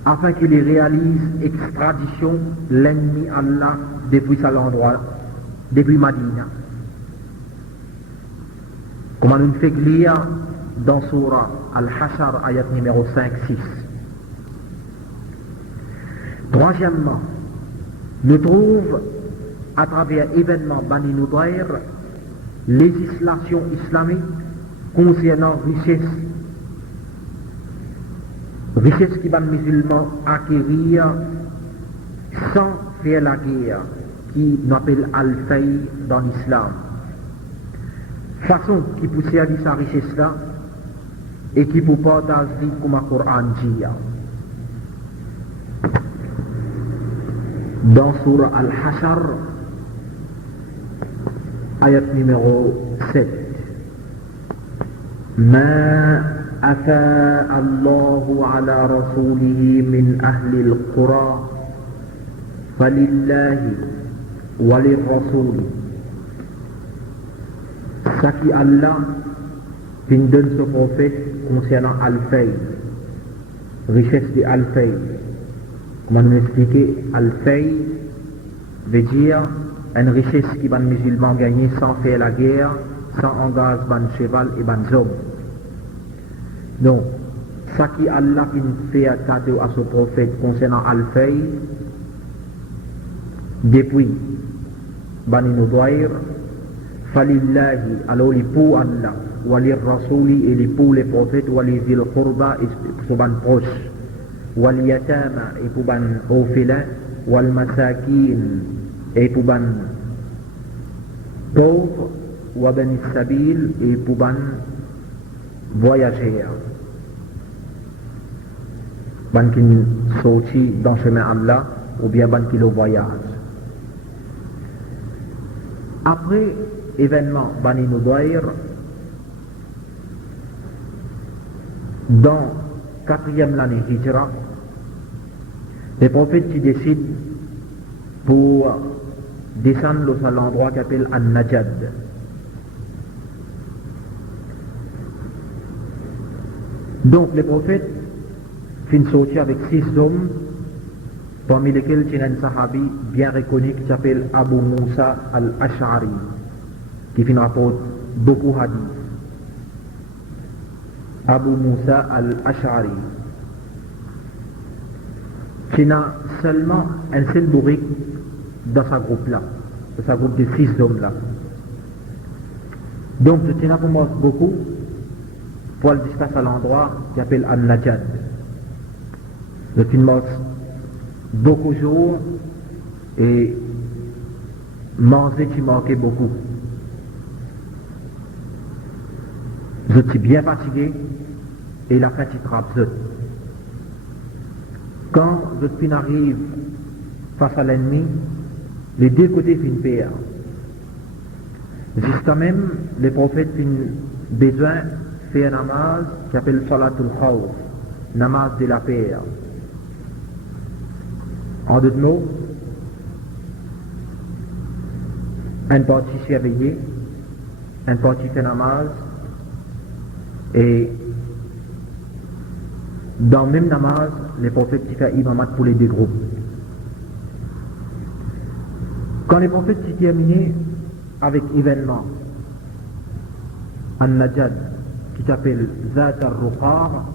afin qu'il réalise extradition l'ennemi Allah depuis cet endroit, depuis Madina. Comment nous fait lire dans Surah Al-Hashar, ayat numéro 5-6. Troisièmement, nous trouvons à travers événements Bani Nudayr législation islamique concernant richesse qui va les musulmans acquérir sans faire la guerre, qui nous appelle Al-Fay dans l'islam. Façon qui poussait à dire sa richesse là et qui peut partager comme le Coran dit. Dans Surah Al-Hashar, ayat numéro 7. ما أفاء الله على رسوله من أهل القرى فلله وللرسول. Ce qui Allah donne ce prophète concernant Al-Fay, richesse de Al-Fay. Comment nous expliquer Al-Fay veut dire une richesse qui va les musulmans gagner sans faire la guerre, sans engager ban cheval et ban hommes. Donc, ce qui Allah fait cadeau à ce prophète concernant Al-Fay, depuis Bani Nudayr, Falillahi, alors les pour Allah, wali Rasuli et les pour les prophètes, wali Zil Qurba et pour ban proche, wali Yatama et pour ban orphelin, wal Masakin et pour ban pauvre, wa ban Sabil et pour ban voyageurs. Ban qui sorti dans le chemin Allah ou bien ban qui le voyage. Après événement Bani Nudayr, dans 4e année Hijra, les prophètes qui décident pour descendre à l'endroit qu'on appelle An-Najad. Donc les prophètes finissent sortir avec 6 hommes, parmi lesquels il y a un sahabi bien reconnu qui s'appelle Abu Musa al-Ash'ari, qui finit rapporte beaucoup hadith. Abu Musa al-Ash'ari, qui n'a seulement un seul bourrique dans sa groupe-là, dans sa groupe de 6 hommes-là. Donc je tiens à pour moi beaucoup pour le disperser à l'endroit qui s'appelle An-Najad. Je tiens beaucoup de jours et manger qui manquait beaucoup. Je suis bien fatigué et la faim qui trappe. Quand je arrive face à l'ennemi, les deux côtés finissent paix. Juste même, les prophètes finissent besoin de faire un namaz qui s'appelle Salatul Khawf, namaz de la paix. En d'autres mots, un parti s'est réveillé, un parti fait namaz, et Dans le même namaz, les prophètes qui font imamat pour les deux groupes. Quand les prophètes s'y terminaient avec événement, An-Najad, qui s'appelle Zat al-Ruqar,